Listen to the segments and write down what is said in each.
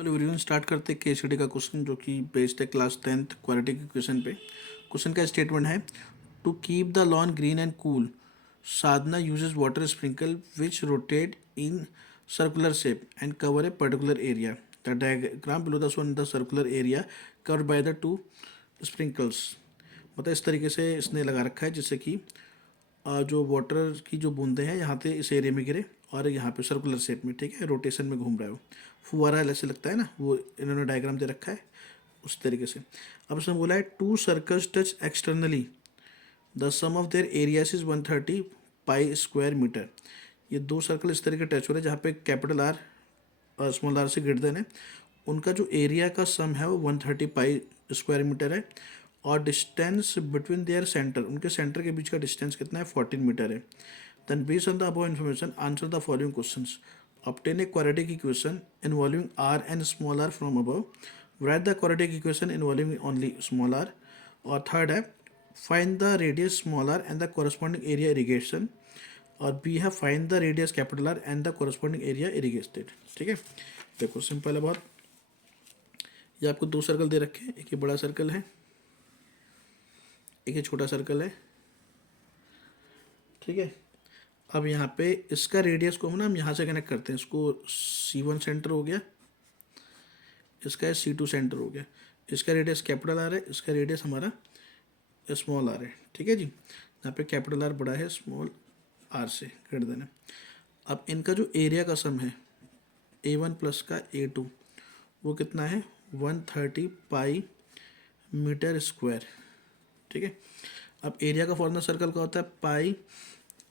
चलो video start करते हैं केसीडी का क्वेश्चन जो कि बेस्ड है क्लास 10th क्वाड्रेटिक इक्वेशन पे। क्वेश्चन का स्टेटमेंट है to keep the lawn green and cool Sadhana uses water sprinkle which rotate in circular shape and cover a particular area. The diagram below the shown the circular area covered by the two sprinkles. मतलब इस तरीके से इसने लगा रखा है जिससे कि जो वाटर की जो बूंदे हैं यहाँ पे इस एरिया में गिरे और यहाँ पे सर्कुलर शेप में, ठीक है, रोटेशन में घूम रहा है वो फुवारा ऐसे लगता है ना, वो इन्होंने डायग्राम दे रखा है उस तरीके से। अब इसमें बोला है two circles touch externally the sum of their areas is 130 pi square metre. ये दो सर्कल इस तरीके टच हो रहे हैं जहाँ पे कैपिटल आर और स्मॉल आर से ग्रेटर देन है, उनका जो एरिया का सम है वो 130 पाई स्क्वायर मीटर है और डिस्टेंस बिटवीन देयर सेंटर, उनके सेंटर के बीच का डिस्टेंस कितना है 14 मीटर है। Then based on the above information answer the following questions. Obtain a quadratic equation involving R and small r from above. Write the quadratic equation involving only small r. और third है find the radius small r and the corresponding area irrigation. और B है find the radius capital R and the corresponding area irrigated. ठीक है, देखो simple है बहुत। ये आपको दो सर्कल दे रखे हैं, एक ये बड़ा सर्कल है, एक ये छोटा सर्कल है, ठीक है। अब यहाँ पे इसका रेडियस को हम यहाँ से कनेक्ट करते हैं, इसको C1 सेंटर हो गया, इसका C2 सेंटर हो गया। इसका रेडियस कैपिटल आर है, इसका रेडियस हमारा स्मॉल आर है, ठीक है जी। यहाँ पे कैपिटल आर बड़ा है स्मॉल आर से ग्रेटर देन है। अब इनका जो एरिया का सम है A1 प्लस का A2 वो कितना है 130 पाई मीटर स्क्वायर, ठीक है। अब एरिया का फॉर्मूला सर्कल का होता है पाई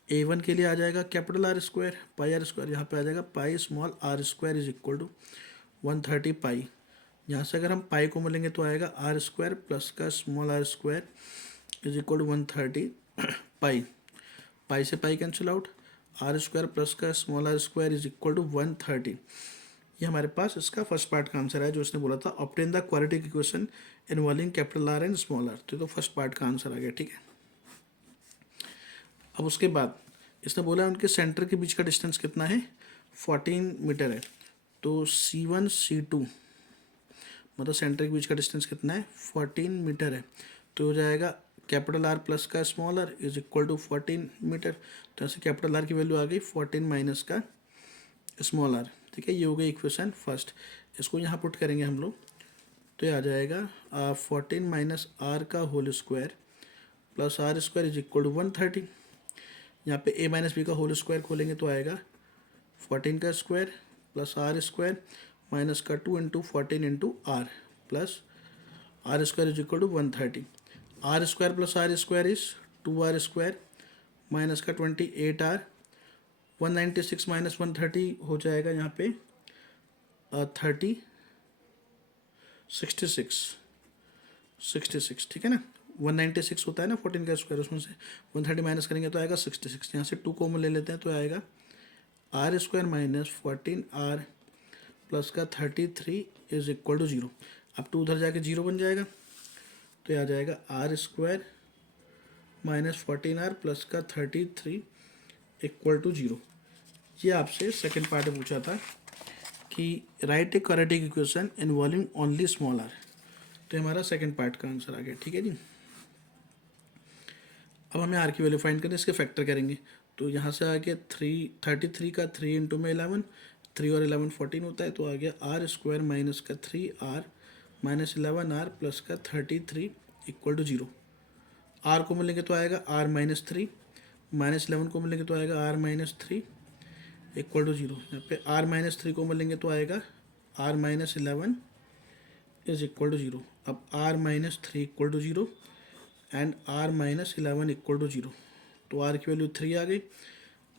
A1 के लिए आ जाएगा capital R square pi R square, यहाँ पे आ जाएगा pi small r square is equal to 130 pi. यहाँ से अगर हम पाई को मिलेंगे तो आएगा आर स्क्वायर प्लस का small r square is equal to 130 pi. Pi से pi cancel out, R square plus का small r square is equal to 130। ये हमारे पास इसका फर्स्ट पार्ट का आंसर है जो इसने बोला था obtain the quadratic equation involving capital R and small r. तो फर्स्ट पार्ट का आंसर आ गया, ठीक है। अब उसके बाद इसने बोला उनके सेंटर के बीच का डिस्टेंस कितना है 14 मीटर है। तो C1 C2 मतलब सेंटर के बीच का डिस्टेंस कितना है 14 मीटर है। तो हो जाएगा कैपिटल आर प्लस का small r is equal to 14 metre. तो ऐसे कैपिटल आर की वैल्यू आ गई 14 माइनस का स्मॉल आर, ठीक है। ये हो गई इक्वेशन फर्स्ट। इसको यहाँ पुट करेंगे हम लोग तो ये आ जाएगा 14 माइनस आर का whole square plus r square is equal to 130। यहाँ पे a माइनस बी का होल स्क्वायर खोलेंगे तो आएगा 14 का square plus r square minus का 2 into 14 into r plus r square is equal to 130। R square plus r square is 2r square minus का 28r 196 minus 130 हो जाएगा यहाँ पे 66, ठीक है ना। 196 होता है ना 14 का स्क्वायर, उसमें से 130 माइनस करेंगे तो आएगा 66। यहाँ से 2 कॉमन ले लेते हैं तो आएगा R square minus 14r plus का 33 इज इक्वल टू 0। अब 2 उधर जाके 0 बन जाएगा तो ये आ जाएगा are square minus 14r plus का 33 इक्वल टू 0। ये आपसे सेकेंड पार्ट में पूछा था कि write a quadratic equation involving only small r. तो हमारा सेकेंड पार्ट का आंसर आ गया, ठीक है जी। अब हमें आर की वैल्यू फाइंड करनी है, इसके फैक्टर करेंगे। तो यहाँ से आ गया 33 का 3 इंटू में 11, 3 और 11 14 होता है। तो आ गया आर स्क्वायर माइनस का 3r माइनस 11r प्लस का 33 इक्वल टू 0। आर को मिलेंगे तो आएगा r माइनस 3, माइनस 11 को मिलेंगे तो आएगा r माइनस 3 इक्वल टू 0। यहाँ पे r माइनस 3 को मिलेंगे तो आएगा r minus 11 is equal to 0। अब r minus 3 equal to 0 and r minus 11 equal to 0। तो r की वैल्यू 3 आ गई,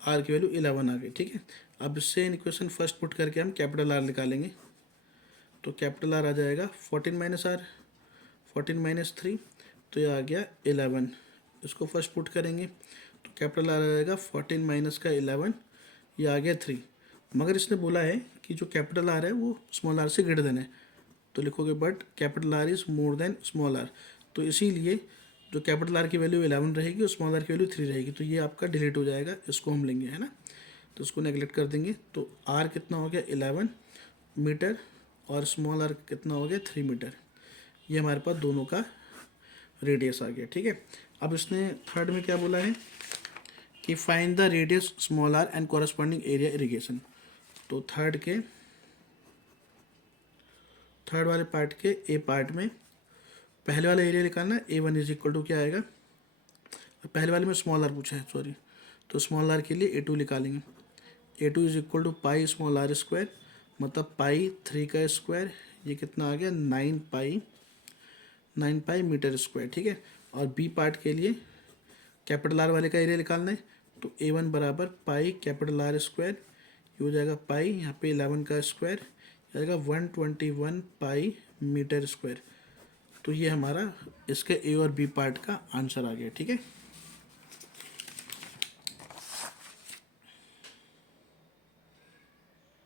r की वैल्यू 11 आ गई, ठीक है। अब इससे इक्वेशन फर्स्ट पुट करके हम कैपिटल R निकालेंगे। तो कैपिटल R आ जाएगा 14 माइनस आर 14 माइनस 3, तो ये आ गया 11। इसको फर्स्ट पुट करेंगे तो कैपिटल R आ जाएगा 14 माइनस का 11, ये आ गया 3। मगर इसने बोला है कि जो कैपिटल R है वो स्मॉल आर से ग्रेटर देन है, तो लिखोगे but capital R is more than small r. तो इसीलिए जो कैपिटल आर की वैल्यू 11 रहेगी और स्मॉल आर की वैल्यू 3 रहेगी। तो ये आपका डिलीट हो जाएगा, इसको हम लेंगे, है ना। तो इसको नेगलेक्ट कर देंगे। तो आर कितना हो गया 11 मीटर और स्मॉल आर कितना हो गया 3 मीटर। ये हमारे पास दोनों का रेडियस आ गया, ठीक है। अब इसने थर्ड में क्या बोला है कि find the radius small r and corresponding area irrigation. तो थर्ड वाले पार्ट के ए पार्ट में पहले वाला एरिया निकालना है। A1 इज इक्वल टू क्या आएगा, पहले वाले में स्मॉल आर पूछा है सॉरी, तो स्मॉल आर के लिए A2 निकालेंगे। A2 is equal to pi small r square, मतलब पाई 3 का स्क्वायर, ये कितना आ गया 9 पाई मीटर स्क्वायर, ठीक है। और बी पार्ट के लिए कैपिटल आर वाले का एरिया निकालना है, तो A1 बराबर पाई कैपिटल आर स्क्वायर, ये हो जाएगा पाई, यहाँ पे 11 का स्क्वायर जाएगा 121 पाई मीटर स्क्वायर। तो ये हमारा इसके ए और बी पार्ट का आंसर आ गया, ठीक है।